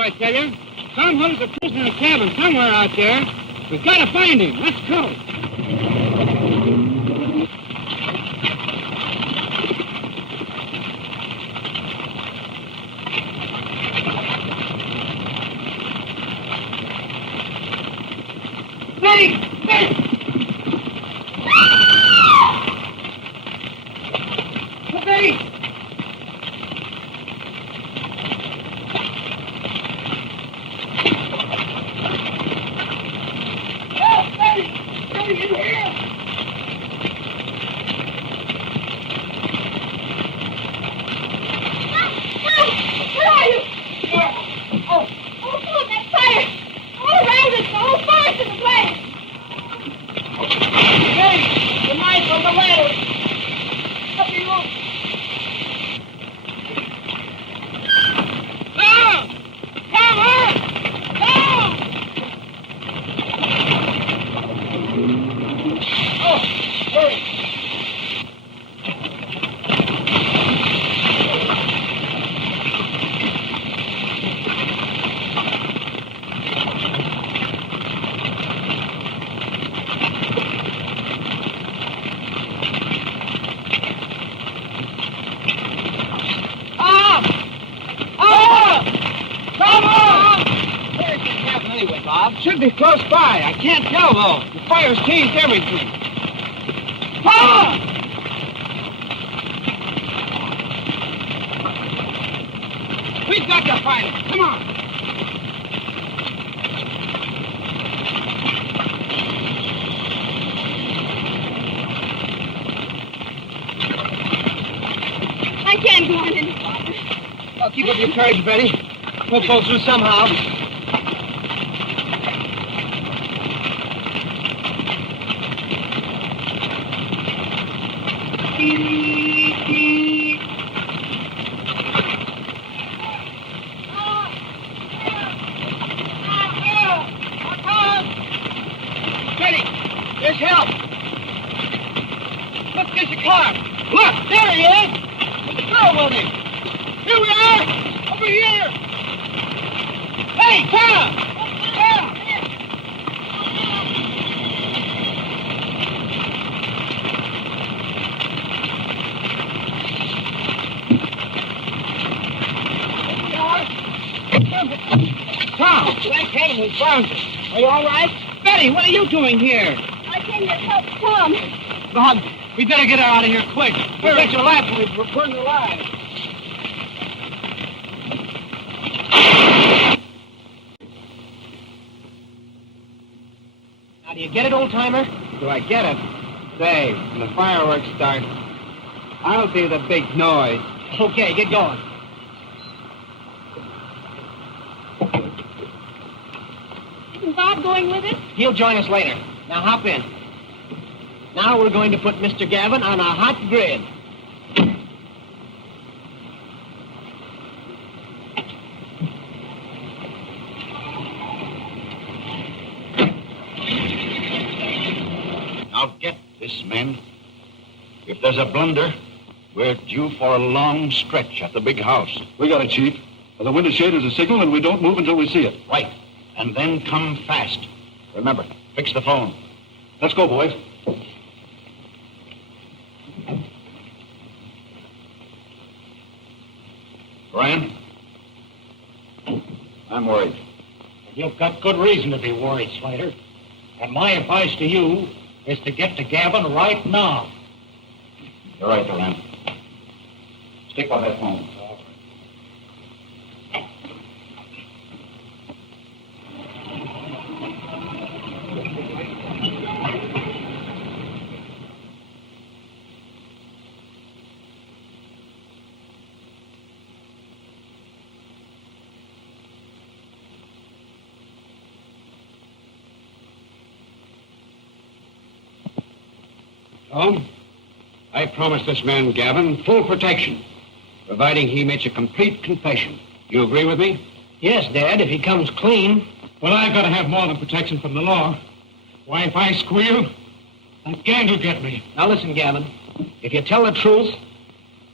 I tell you, Tom Hunt's a prisoner in a cabin somewhere out there. We've got to find him. Let's go. Betty! Betty! Betty! Should be close by. I can't tell, though. The fire's changed everything. Ah! We've got to find him. Come on. I can't go on any farther. Well, keep up your courage, Betty. We'll pull through somehow. Betty, there's help. Look, there's a car. Look, there he is. There's a girl with him. Here we are. Over here. Hey, Tom. Tom. Tom, thank heaven we found you. Are you all right? Betty, what are you doing here? I came to help Tom. Bob, we better get her out of here quick. We'll bet your life we're burning alive. Now, do you get it, old-timer? Do I get it? Say, when the fireworks start, I'll be the big noise. Okay, get going. Isn't Bob going with us? He'll join us later. Now, hop in. Now we're going to put Mr. Gavin on a hot grid. Now get this, men. If there's a blunder, we're due for a long stretch at the big house. We got it, Chief. The window shade is a signal, and we don't move until we see it. Right. And then come fast. Remember, fix the phone. Let's go, boys. Brian? I'm worried. You've got good reason to be worried, Slater. And my advice to you is to get to Gavin right now. You're right, Durant. Stick by that phone. Tom, I promised this man, Gavin, full protection, providing he makes a complete confession. You agree with me? Yes, Dad, if he comes clean. Well, I've got to have more than protection from the law. Why, if I squeal, that gang will get me. Now listen, Gavin. If you tell the truth,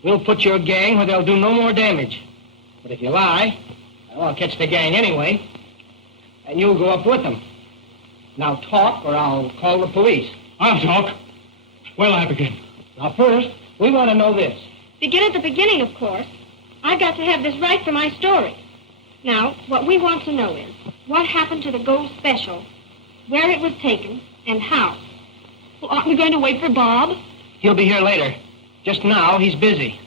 we'll put your gang where they'll do no more damage. But if you lie, well, I'll catch the gang anyway, and you'll go up with them. Now talk, or I'll call the police. I'll talk. Well, I begin. Now first, we want to know this. Begin at the beginning, of course. I've got to have this right for my story. Now, what we want to know is, what happened to the gold special, where it was taken, and how? Well, aren't we going to wait for Bob? He'll be here later. Just now, he's busy.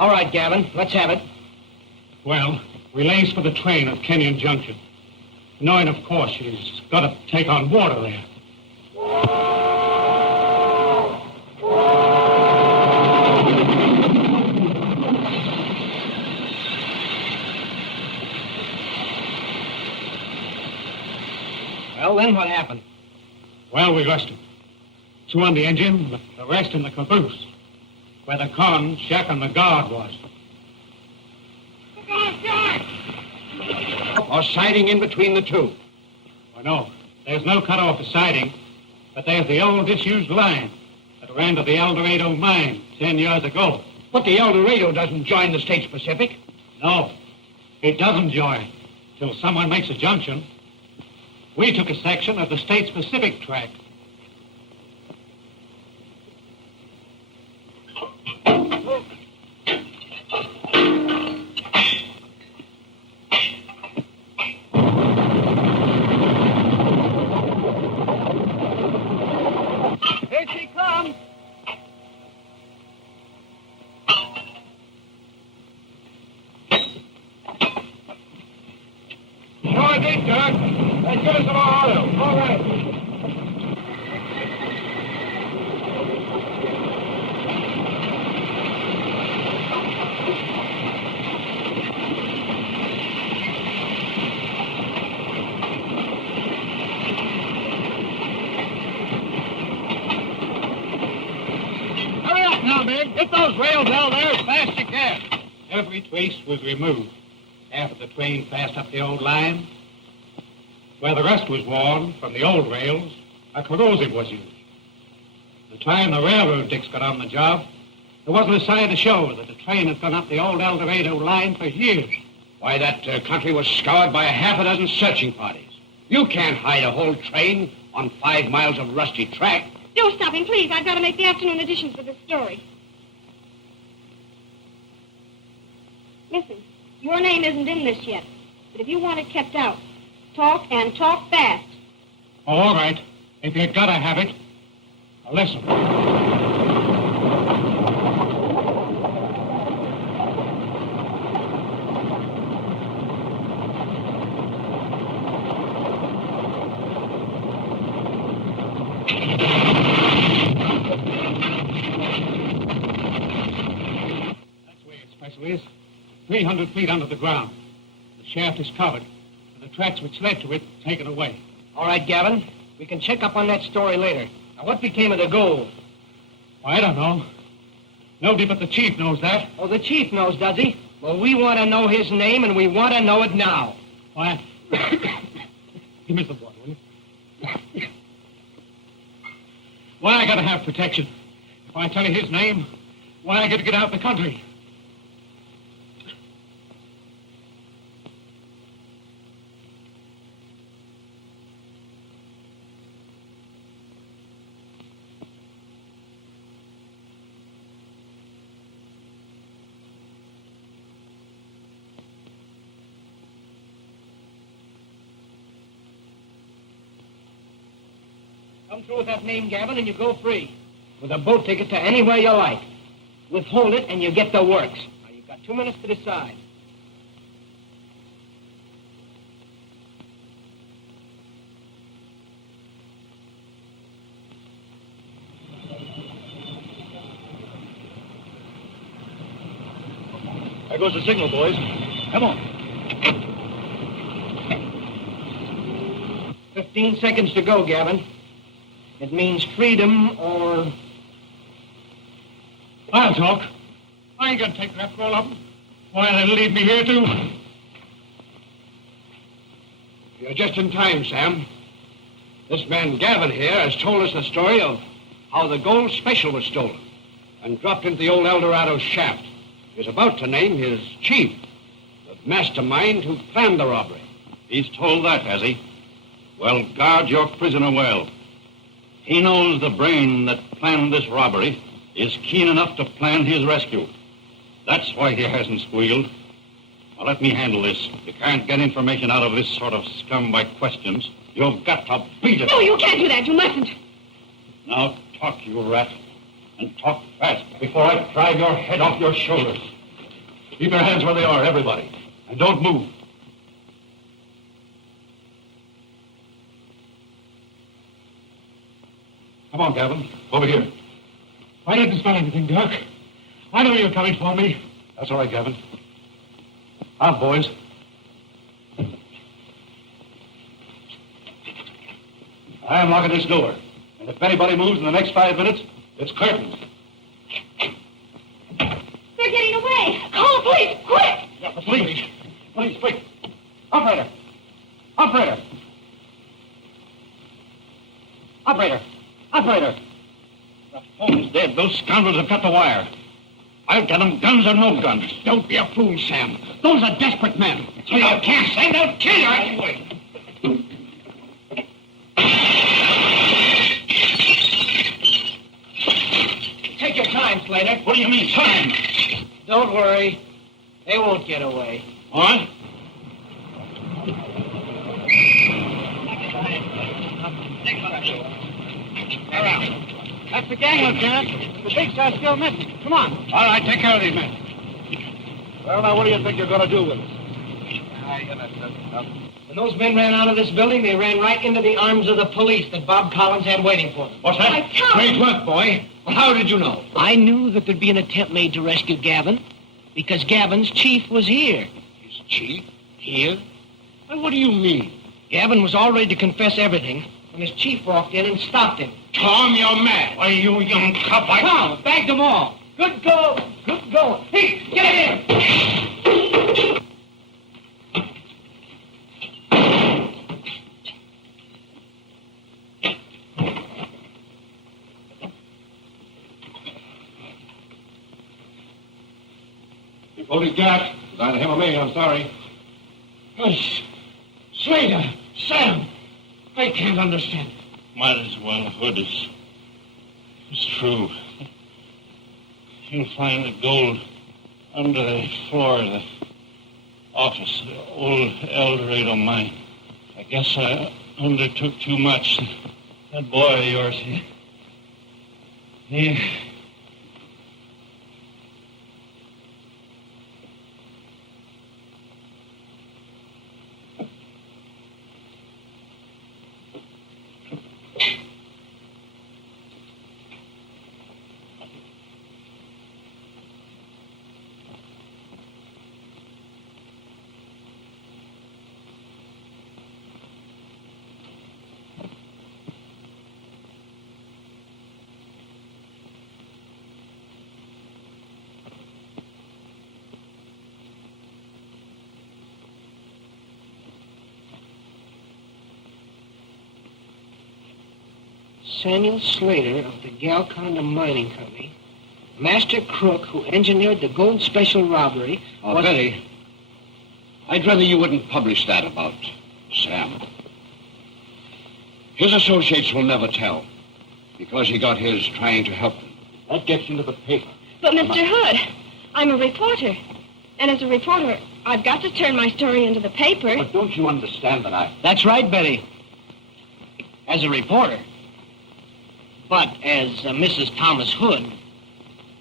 All right, Gavin, let's have it. Well, we lays for the train at Kenyon Junction, knowing, of course, she's got to take on water there. Well, then what happened? Well, we rushed him. 2 on the engine, the rest in the caboose, where the con, Shack, and the guard was. Or siding in between the two? Oh, no, there's no cut off the siding, but there's the old disused line that ran to the El Dorado mine 10 years ago. But the El Dorado doesn't join the States Pacific. No, it doesn't join till someone makes a junction. We took a section of the States Pacific track. Here she comes. No, it did, Doc. Let's get us some more oil. All right. Hurry up now, Big. Get those rails out there as fast as you can. Every trace was removed. Half of the train passed up the old line. Where the rest was worn from the old rails, a corrosive was used. The time the railroad dicks got on the job, there wasn't a sign to show that the train had gone up the old El Dorado line for years. Why, that country was scoured by a half a dozen searching parties. You can't hide a whole train on 5 miles of rusty track. Don't stop him, please. I've got to make the afternoon editions for this story. Listen, your name isn't in this yet, but if you want it kept out, talk and talk fast. Oh, all right. If you gotta have it, now listen. That's where it special is. 300 feet under the ground. The shaft is covered, and the tracks which led to it taken away. All right, Gavin, we can check up on that story later. Now, what became of the gold? I don't know. Nobody but the chief knows that. Oh, the chief knows, does he? Well, we want to know his name, and we want to know it now. Why? Give me the water, will you? Why I gotta have protection? If I tell you his name, why I gotta get out of the country? Come through with that name, Gavin, and you go free. With a boat ticket to anywhere you like. Withhold it, and you get the works. Now, you've got 2 minutes to decide. There goes the signal, boys. Come on. 15 seconds to go, Gavin. It means freedom or I'll talk. I ain't gonna take that for all of them. Why, they'll leave me here, too. You're just in time, Sam. This man Gavin here has told us the story of how the gold special was stolen and dropped into the old El Dorado shaft. He's about to name his chief, the mastermind who planned the robbery. He's told that, has he? Well, guard your prisoner well. He knows the brain that planned this robbery is keen enough to plan his rescue. That's why he hasn't squealed. Now, let me handle this. You can't get information out of this sort of scum by questions. You've got to beat it. No, you can't do that. You mustn't. Now, talk, you rat. And talk fast before I drive your head off your shoulders. Keep your hands where they are, everybody. And don't move. Come on, Gavin. Over here. I didn't smell anything, Doc. I knew you were coming for me. That's all right, Gavin. On, boys. I am locking this door. And if anybody moves in the next 5 minutes, it's curtains. They're getting away. Call the police, quick! Yeah, the police. Police, quick. Operator. Operator. Operator. Operator. The phone's dead. Those scoundrels have cut the wire. I'll get them, guns or no guns. Don't be a fool, Sam. Those are desperate men. So you can't say they'll kill you anyway. Take your time, Slater. What do you mean, time? Don't worry. They won't get away. What? That's the gang, Lieutenant. The big shot's still missing. Come on. All right, take care of these men. Well, now, what do you think you're going to do with us? When those men ran out of this building, they ran right into the arms of the police that Bob Collins had waiting for them. What's that? Why, Tom. Great work, boy. Well, how did you know? I knew that there'd be an attempt made to rescue Gavin because Gavin's chief was here. His chief? Here? And what do you mean? Gavin was all ready to confess everything when his chief walked in and stopped him. Tom, you're mad. Why, you young cop, Tom, bagged them all. Good go. Good go. Hey, get in. If what he's got is either him or me, I'm sorry. Slater, Sam, I can't understand. Might as well, Hood. It's true. You'll find the gold under the floor of the office, the old El Dorado mine. I guess I undertook too much. That boy of yours, he Samuel Slater of the Galconda Mining Company, master crook who engineered the gold special robbery. Oh, Betty, I'd rather you wouldn't publish that about Sam. His associates will never tell, because he got his trying to help them. that gets into the paper. But, Mr. Hood, I'm a reporter. And as a reporter, I've got to turn my story into the paper. But don't you understand that That's right, Betty. As a reporter. But as Mrs. Thomas Hood,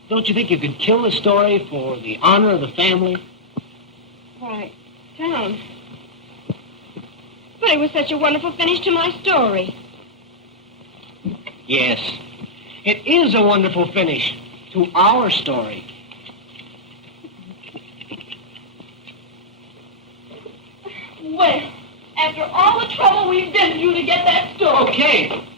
don't you think you could kill the story for the honor of the family? Why, Tom. But it was such a wonderful finish to my story. Yes. It is a wonderful finish to our story. Well, after all the trouble we've been through to get that story. Okay.